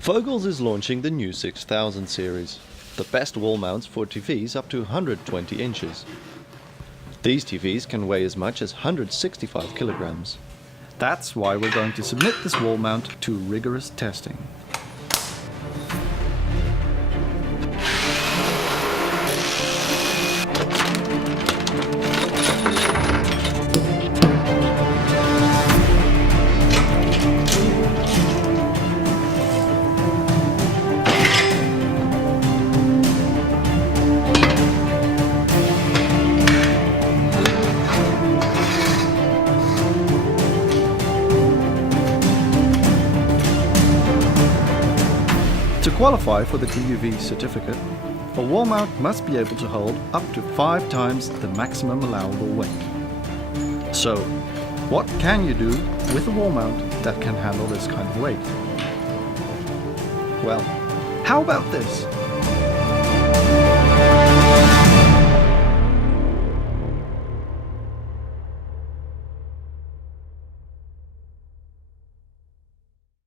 Vogel's is launching the new 6000 series, the best wall mounts for TVs up to 120 inches. These TVs can weigh as much as 165 kilograms. That's why we're going to submit this wall mount to rigorous testing. To qualify for the TUV certificate, a wall mount must be able to hold up to 5 times the maximum allowable weight. So, what can you do with a wall mount that can handle this kind of weight? Well, how about this?